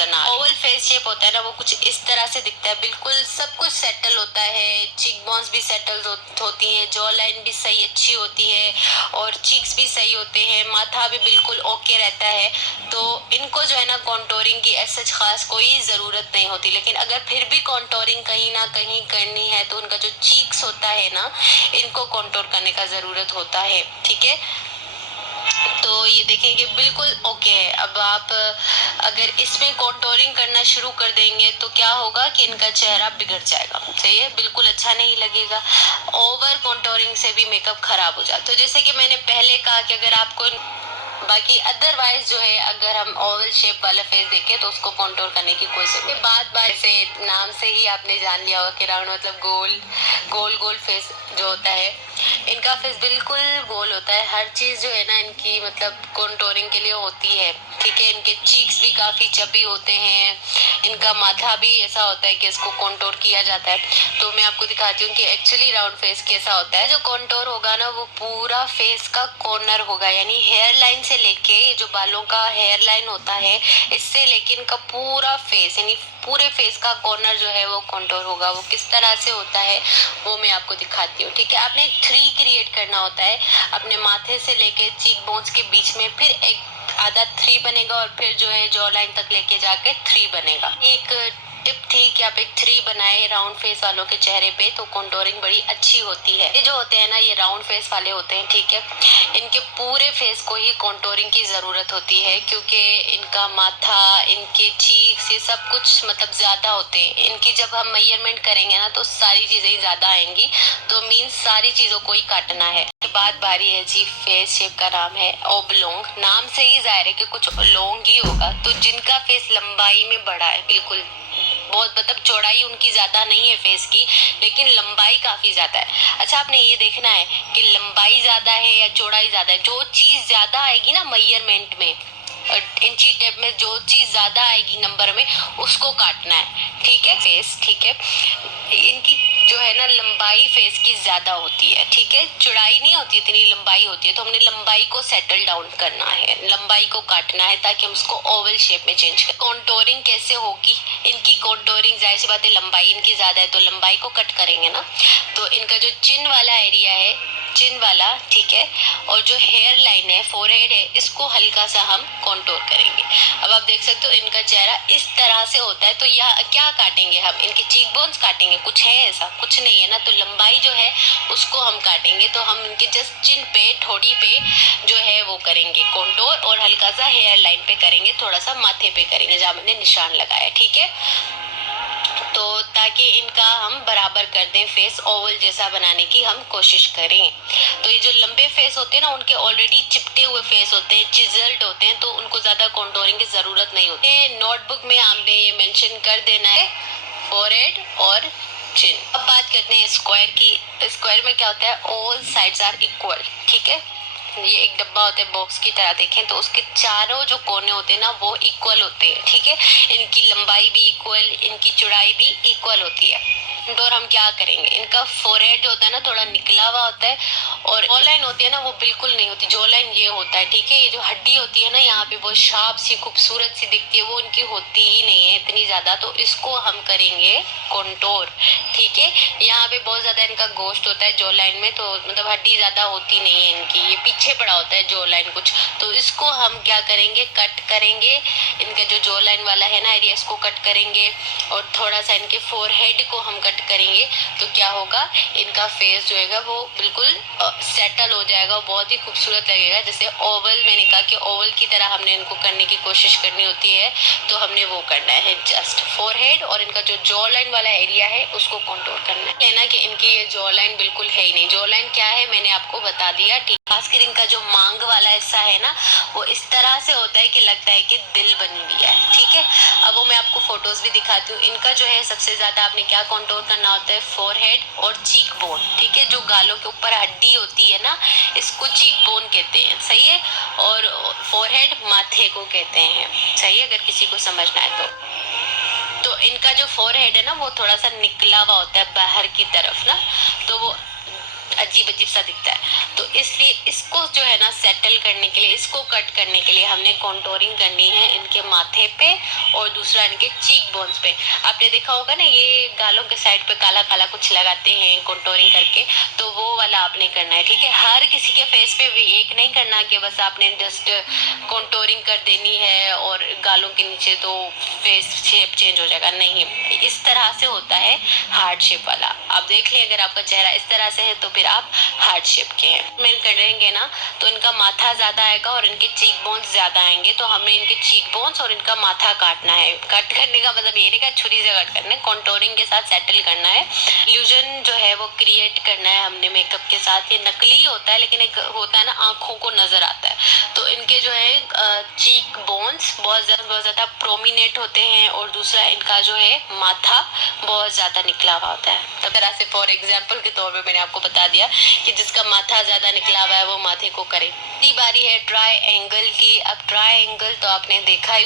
नजर ना। Oval face shape होता है ना, वो कुछ इस तरह से दिखता है, बिल्कुल सब कुछ सेटल होता है, चीक बोन्स भी सेटल होती है, जॉ लाइन भी सही अच्छी होती है और चीक्स भी सही होते हैं, माथा भी बिल्कुल ओके रहता है। तो इनको जो है ना कॉन्टोरिंग की ऐसा खास कोई जरूरत नहीं होती, लेकिन अगर फिर भी कॉन्टोरिंग कहीं ना कहीं करनी है तो उनका जो चीक्स होता है ना, इनको कॉन्टोर करने का जरूरत होता है। ठीक है, तो ये देखेंगे बिल्कुल ओके है। अब आप अगर इसमें कॉन्टोरिंग करना शुरू कर देंगे तो क्या होगा कि इनका चेहरा बिगड़ जाएगा। सही है, बिल्कुल अच्छा नहीं लगेगा। ओवर कॉन्टोरिंग से भी मेकअप खराब हो जाता है। तो जैसे कि मैंने पहले कहा कि अगर आपको बाकी अदरवाइज जो है, अगर हम ओवल शेप वाला फेस देखें तो उसको कंटूर करने की कोशिश करें। बात से नाम से ही आपने जान लिया होगा कि राउंड मतलब गोल गोल गोल फेस जो होता है, इनका फेस बिल्कुल गोल होता है। हर चीज जो है ना इनकी मतलब कंटूरिंग के लिए होती है। ठीक है, इनके चीक्स भी काफी चबी होते हैं, इनका माथा भी ऐसा होता है कि इसको कंटूर किया जाता है। तो मैं आपको दिखाती हूँ कि एक्चुअली राउंड फेस कैसा होता है। जो कंटूर होगा ना वो पूरा फेस का कॉर्नर होगा, यानी हेयर लाइन से लेके जो बालों का हेयर लाइन होता है, इससे लेके इनका पूरा फेस यानी पूरे फेस का कॉर्नर जो है वो कंटूर होगा। वो किस तरह से होता है वो मैं आपको दिखाती हूँ। ठीक है, आपने 3 क्रिएट करना होता है अपने माथे से लेके चीक बोन्स के बीच में, फिर एक आधा 3 बनेगा और फिर जो है जॉ लाइन तक लेके जाके 3 बनेगा। एक टिप थी कि आप एक 3 बनाए राउंड फेस वालों के चेहरे पे तो कंटूरिंग बड़ी अच्छी होती है। ये जो होते हैं ना ये राउंड फेस वाले होते हैं, ठीक है, इनके पूरे फेस को ही कंटूरिंग की जरूरत होती है, क्योंकि इनका माथा, इनके चीक्स, ये सब कुछ मतलब ज्यादा होते हैं। इनकी जब हम मेजरमेंट करेंगे ना तो सारी चीजें ज्यादा आएंगी, तो मीन्स सारी चीजों को ही काटना है। बात बारी है जी फेस शेप का नाम है ओबलोंग। नाम से ही जाहिर है कि कुछ लोंग ही होगा। तो जिनका फेस लंबाई में बड़ा है, बिल्कुल बहुत मतलब चौड़ाई उनकी ज्यादा नहीं है फेस की, लेकिन लंबाई काफी ज्यादा है। अच्छा, आपने ये देखना है कि लंबाई ज्यादा है या चौड़ाई ज्यादा है। जो चीज ज्यादा आएगी ना मेजरमेंट में, इंची टेप में जो चीज ज्यादा आएगी नंबर में, उसको काटना है। ठीक है, फेस ठीक है, इनकी जो है ना लंबाई फेस की ज्यादा होती है। ठीक है, चौड़ाई नहीं होती, इतनी लंबाई होती है। तो हमने लंबाई को सेटल डाउन करना है, लंबाई को काटना है ताकि हम उसको ओवल शेप में चेंज करें। कॉन्टोरिंग कैसे होगी इनकी? कॉन्टोरिंग जाहिर सी बात है, लंबाई इनकी ज्यादा है तो लंबाई को कट करेंगे ना। तो इनका जो चिन वाला एरिया है, चिन वाला, ठीक है, और जो हेयर लाइन है, फोरहेड है, इसको हल्का सा हम कंटूर करेंगे। अब आप देख सकते हो इनका चेहरा इस तरह से होता है। तो यह क्या काटेंगे हम? इनके चीक बोन्स काटेंगे? कुछ है ऐसा? कुछ नहीं है ना। तो लंबाई जो है उसको हम काटेंगे। तो हम इनके जस्ट चिन पे, ठोड़ी पे जो है वो करेंगे कंटूर, और हल्का सा हेयर लाइन पे करेंगे, थोड़ा सा माथे पे करेंगे जहाँ मैंने निशान लगाया। ठीक है, तो ताकि इनका हम बराबर कर दें, फेस ओवल जैसा बनाने की हम कोशिश करें। तो ये जो लंबे फेस होते हैं ना, उनके ऑलरेडी चिपटे हुए फेस होते हैं, चिजल्ड होते हैं, तो उनको ज्यादा कंटूरिंग की जरूरत नहीं होती। नोटबुक में आपने ये मेंशन कर देना है फोरहेड और चिन। अब बात करते हैं स्क्वायर की। स्क्वायर में क्या होता है? All sides are equal. ठीक है, ये एक डब्बा होता है बॉक्स की तरह, देखें तो उसके चारों जो कोने होते हैं ना वो इक्वल होते हैं। ठीक है, इनकी लंबाई भी इक्वल, इनकी चौड़ाई भी इक्वल होती है। और हम क्या करेंगे, इनका फोरहेड जो होता है ना थोड़ा निकला हुआ होता है, और जॉ लाइन होती है ना वो बिल्कुल नहीं होती। जॉ लाइन ये होता है, ठीक है, ये जो हड्डी होती है ना यहाँ पे वो शार्प सी खूबसूरत सी दिखती है, वो इनकी होती ही नहीं है इतनी ज्यादा। तो इसको हम करेंगे कंटूर। ठीक है, यहाँ पे बहुत ज्यादा इनका गोश्त होता है जॉ लाइन में, तो मतलब हड्डी ज्यादा होती नहीं है इनकी, ये पीछे पड़ा होता है जॉ लाइन कुछ। तो इसको हम क्या करेंगे, कट करेंगे। इनका जो जॉ लाइन वाला है ना एरिया, इसको कट करेंगे, और थोड़ा सा इनके फोरहेड को हम कट करेंगे। तो क्या होगा, इनका फेस जो है वो बिल्कुल सेटल हो जाएगा, बहुत ही खूबसूरत लगेगा। जैसे ओवल, मैंने कहा कि ओवल की तरह हमने इनको करने की कोशिश करनी होती है, तो हमने वो करना है। जस्ट फोरहेड और इनका जो जॉ लाइन वाला एरिया है उसको कंटूर करना है। लेना कि इनकी ये जॉ लाइन बिल्कुल है ही नहीं। जॉ लाइन क्या है मैंने आपको बता दिया। ठीक, खासकर इनका जो मांग वाला हिस्सा है ना वो इस तरह से होता है कि लगता है कि दिल बनी हुई है। ठीक है, अब वो मैं आपको फोटोज भी दिखाती हूँ। इनका जो है सबसे ज्यादा आपने क्या कंटूर करना होता है, फोरहेड और चीक बोन। ठीक है, जो गालों के ऊपर हड्डी होती है ना इसको चीक बोन कहते हैं। सही है, और फोरहेड माथे को कहते हैं। सही है, अगर किसी को समझना है तो इनका जो फोरहेड है ना वो थोड़ा सा निकला हुआ होता है बाहर की तरफ ना, तो वो अजीब अजीब सा दिखता है। तो इसलिए इसको जो है ना सेटल करने के लिए, इसको कट करने के लिए हमने कॉन्टोरिंग करनी है इनके माथे पे और दूसरा इनके चीक बोन्स पे। आपने देखा होगा ना ये गालों के साइड पे काला काला कुछ लगाते हैं कॉन्टोरिंग करके, तो वो वाला आपने करना है, ठीक है। हर किसी के फेस पे भी एक नहीं करना कि बस आपने जस्ट कॉन्टोरिंग कर देनी है और गालों के नीचे तो फेस शेप चेंज हो जाएगा, नहीं। इस तरह से होता है हार्ट शेप वाला। आप देख लें अगर आपका चेहरा इस तरह से है तो फिर आप हार्ट शेप के हैं। मेल करेंगे ना तो इनका माथा ज्यादा आएगा और इनके चीक बोन्स ज्यादा आएंगे, तो हमें इनके चीक बोन्स और इनका माथा काटना है। कट करने का मतलब ये नहीं कि छुरी से कट करना है, कॉन्टोरिंग के साथ सेटल करना है। इल्यूजन जो है वो क्रिएट करना है हमने मेकअप के साथ। ये नकली होता है लेकिन एक होता है ना आंखों को नजर आता है। तो इनके जो है चीक बोन्स बहुत ज्यादा प्रोमिनेट होते हैं और दूसरा इनका जो है माथा बहुत ज्यादा निकला हुआ होता है। तो तरह से फॉर एग्जाम्पल के तौर पे मैंने आपको बता दिया कि जिसका माथा ज्यादा निकला हुआ है वो माथे को करे। बारी है ट्राई एंगल की। अब ट्राई एंगल तो आपने देखा ही